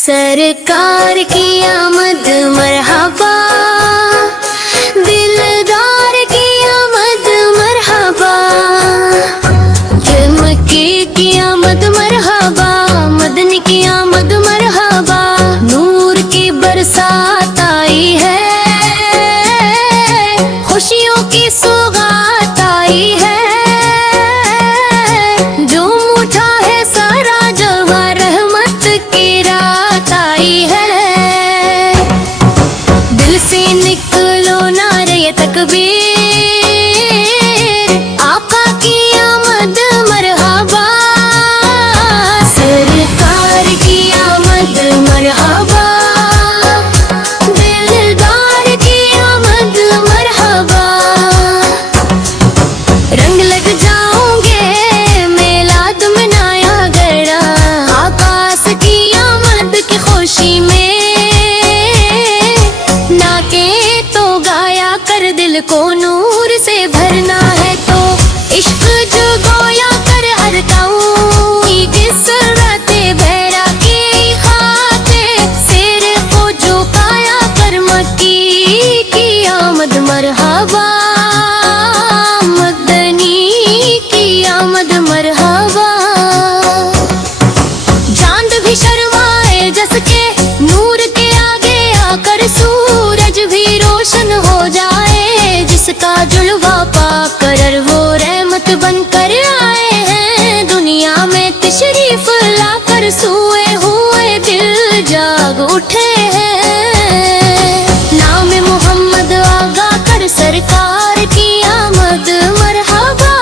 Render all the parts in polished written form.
سرکار کی آمد مرحبا، دلدار کی آمد مرحبا، مکی کی آمد مرحبا، مدنی کی آمد مرحبا، نور کی برسات آئی ہے، خوشیوں کی سوغات آئی ہے، تکبیر آقا کی آمد مرحبا، سرکار کی آمد مرحبا، دلدار کی آمد مرحبا، رنگ لگ جاؤں گے میلاد منایا گیا، آقا کی آمد کی خوشی میں دل کو نور سے بھرنا ہے تو عشق جو گویا کر ہر کاؤں کس رات بہرا کی خاطر سیر کو جو پایا کر مکی کی آمد مرحبا، مدنی کی آمد مرحبا، چاند بھی شرمائے جس کے نور کے آگے آ کر سورج بھی روشن ہو جائے، جس کا جلوہ پا کر وہ رحمت بن کر آئے ہیں، دنیا میں تشریف لا کر سوئے ہوئے دل جاگ اٹھے ہیں، نام محمد آگا کر سرکار کی آمد مرحبا،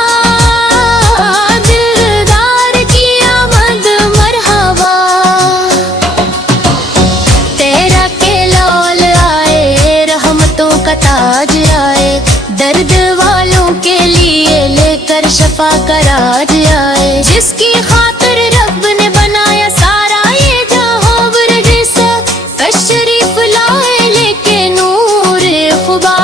دلدار کی آمد مرحبا، تیرا کے لال آئے رحمتوں کا تاج آئے، درد والوں کے لیے لے کر شفا کا راج آئے، جس کی خاطر رب نے بنایا سارا یہ جہاں برجسا، تشریف لائے لے کے نور خدا،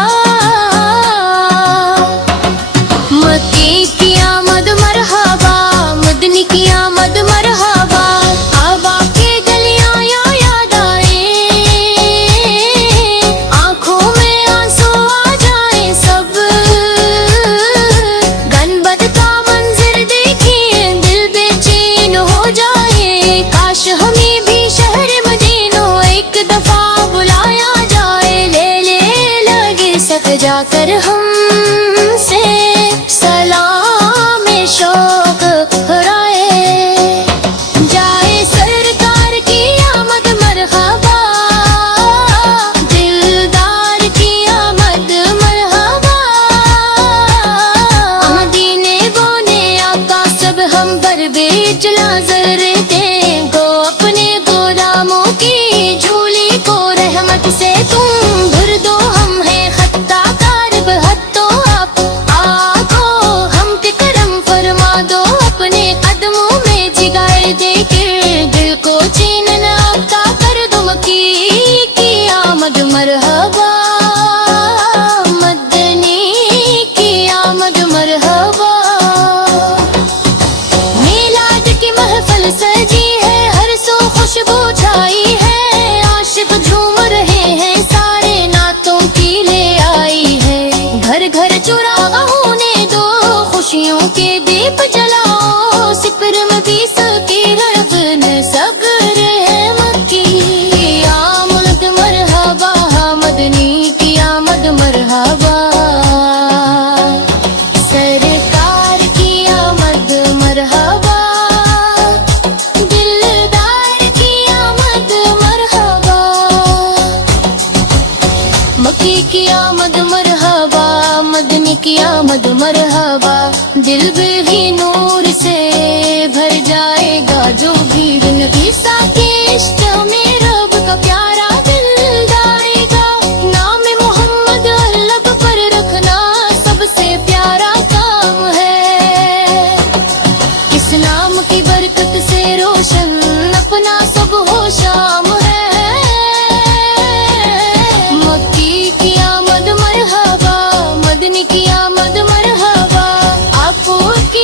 مکی کی آمد مرحبا، مدنی کی آمد مرحبا، اب آپ کی گلیاں یاد آئے، آنکھوں میں آنسو آ جائیں سب، گنبد کا منظر دیکھیے دل بے چین ہو جائے، کاش ہمیں بھی شہر مدینہ ایک دفعہ بلایا جائے، لے لگے سک جا کر ہم سے سلام شوق رائے، جائے سرکار کی آمد مرحبا، دلدار کی آمد مرحبا، آدینے بونے آقا سب ہم پر بیچ لازر دیں گو، اپنے گوداموں کی جھولی کو رحمت سے تم بھر دو، ہم ہیں خطا کارب حتو آپ آقو ہم پہ کرم فرما دو، اپنے قدموں میں جگائے دے کے دل کو چینن آقا کر دو، مکی کی آمد مرحبا، مدنی کی آمد مرحبا، میلاد کی محفل سجی ہے، ہر سو خوشبو چھائی ہے، عاشق جھوم رہے ہیں سارے نعتوں کی لے آئی ہے، گھر گھر چراغوں نے دو خوشیوں کے دیپ جلاؤ، سپر میں بھی سکی رب نے سگر ہے، مکی کی آمد مرحبا، مدنی کی آمد مرحبا، سرکار کی آمد مرحبا، دلدار کی آمد مرحبا، مکی کی آمد مرحبا، مدنی کی آمد مرحبا، دل بھی نور سے بھر جائے گا جو بھی نبی کے عشق میں رب کا پیارا دل جائے گا، نام محمد لب پر رکھنا سب سے پیارا کام ہے، اس نام کی برکت سے روشن اپنا سب ہو شام ہے، مکی کی آمد مرحبا، مدنی کی آمد مرحبا، آپ کی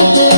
آمد